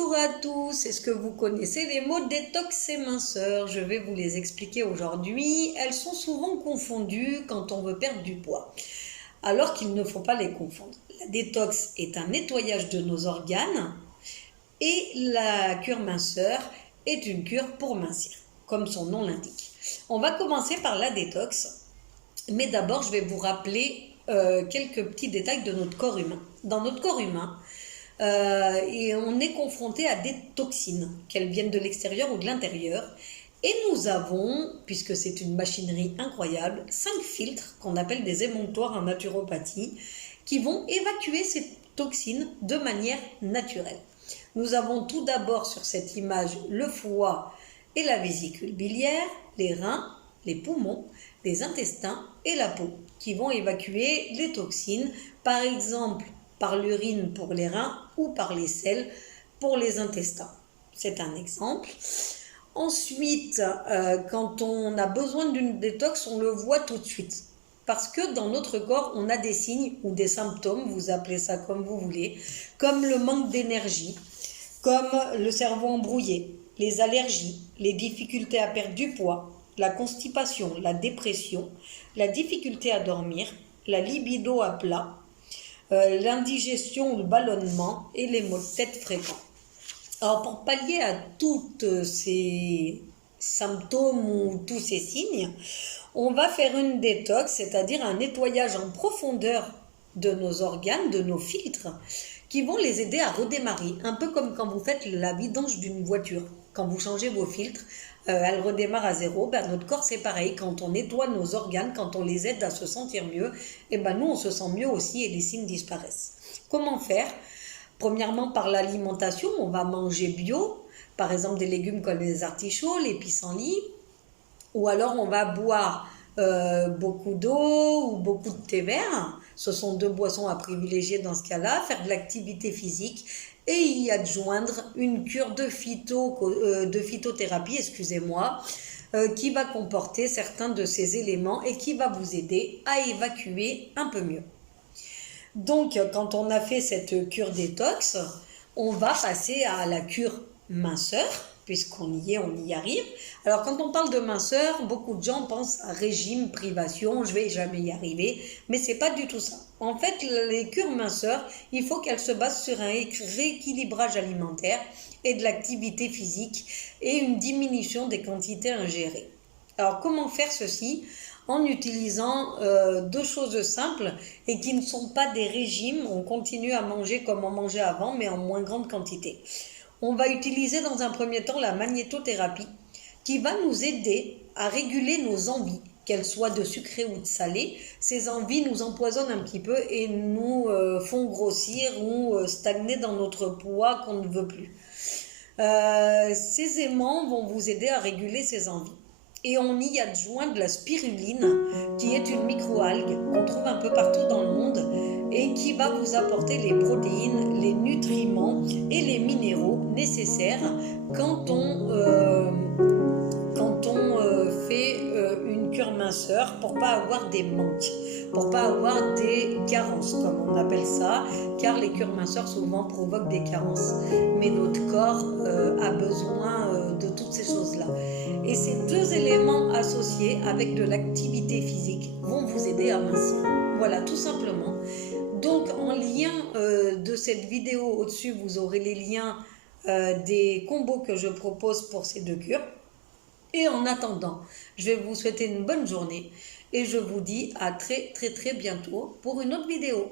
Bonjour à tous, est-ce que vous connaissez les mots détox et minceur? Je vais vous les expliquer aujourd'hui. Elles sont souvent confondues quand on veut perdre du poids, alors qu'il ne faut pas les confondre. La détox est un nettoyage de nos organes et la cure minceur est une cure pour mincir, comme son nom l'indique. On va commencer par la détox, mais d'abord je vais vous rappeler quelques petits détails de notre corps humain. Dans notre corps humain, et on est confronté à des toxines, qu'elles viennent de l'extérieur ou de l'intérieur. Et nous avons, puisque c'est une machinerie incroyable, 5 filtres qu'on appelle des émonctoires en naturopathie, qui vont évacuer ces toxines de manière naturelle. Nous avons tout d'abord sur cette image le foie et la vésicule biliaire, les reins, les poumons, les intestins et la peau, qui vont évacuer les toxines, par exemple par l'urine pour les reins ou par les selles pour les intestins. C'est un exemple. Ensuite, quand on a besoin d'une détox, on le voit tout de suite. Parce que dans notre corps, on a des signes ou des symptômes, vous appelez ça comme vous voulez, comme le manque d'énergie, comme le cerveau embrouillé, les allergies, les difficultés à perdre du poids, la constipation, la dépression, la difficulté à dormir, la libido à plat, l'indigestion ou le ballonnement et les maux de tête fréquents. Alors pour pallier à tous ces symptômes ou tous ces signes, on va faire une détox, c'est-à-dire un nettoyage en profondeur de nos organes, de nos filtres, qui vont les aider à redémarrer, un peu comme quand vous faites la vidange d'une voiture. Quand vous changez vos filtres, elle redémarre à zéro. Notre corps c'est pareil, quand on nettoie nos organes, quand on les aide à se sentir mieux, nous on se sent mieux aussi et les signes disparaissent. Comment faire? Premièrement par l'alimentation, on va manger bio, par exemple des légumes comme les artichauts, les pissenlits, ou alors on va boire beaucoup d'eau ou beaucoup de thé vert. Ce sont 2 boissons à privilégier dans ce cas-là, faire de l'activité physique et y adjoindre une cure de phytothérapie, qui va comporter certains de ces éléments et qui va vous aider à évacuer un peu mieux. Donc, quand on a fait cette cure détox, on va passer à la cure minceur, puisqu'on y est, on y arrive. Alors, quand on parle de minceur, beaucoup de gens pensent à régime, privation, je vais jamais y arriver, mais c'est pas du tout ça. En fait, les cures minceur, il faut qu'elles se basent sur un rééquilibrage alimentaire et de l'activité physique et une diminution des quantités ingérées. Alors, comment faire ceci? En utilisant 2 choses simples et qui ne sont pas des régimes. On continue à manger comme on mangeait avant, mais en moins grande quantité. On va utiliser dans un premier temps la magnétothérapie qui va nous aider à réguler nos envies, qu'elles soient de sucré ou de salé. Ces envies nous empoisonnent un petit peu et nous font grossir ou stagner dans notre poids qu'on ne veut plus. Ces aimants vont vous aider à réguler ces envies. Et on y adjoint de la spiruline, qui est une microalgue qu'on trouve un peu partout dans le monde et qui va vous apporter les protéines, les nutriments et les minéraux nécessaires quand on fait une cure minceur pour pas avoir des manques, pour pas avoir des carences comme on appelle ça, car les cures minceurs souvent provoquent des carences. Mais notre corps a besoin de toutes ces choses-là. Et ces 2 éléments associés avec de l'activité physique vont vous aider à mincir. Voilà, tout simplement. Donc, en lien de cette vidéo au-dessus, vous aurez les liens des combos que je propose pour ces 2 cures. Et en attendant, je vais vous souhaiter une bonne journée et je vous dis à très bientôt pour une autre vidéo.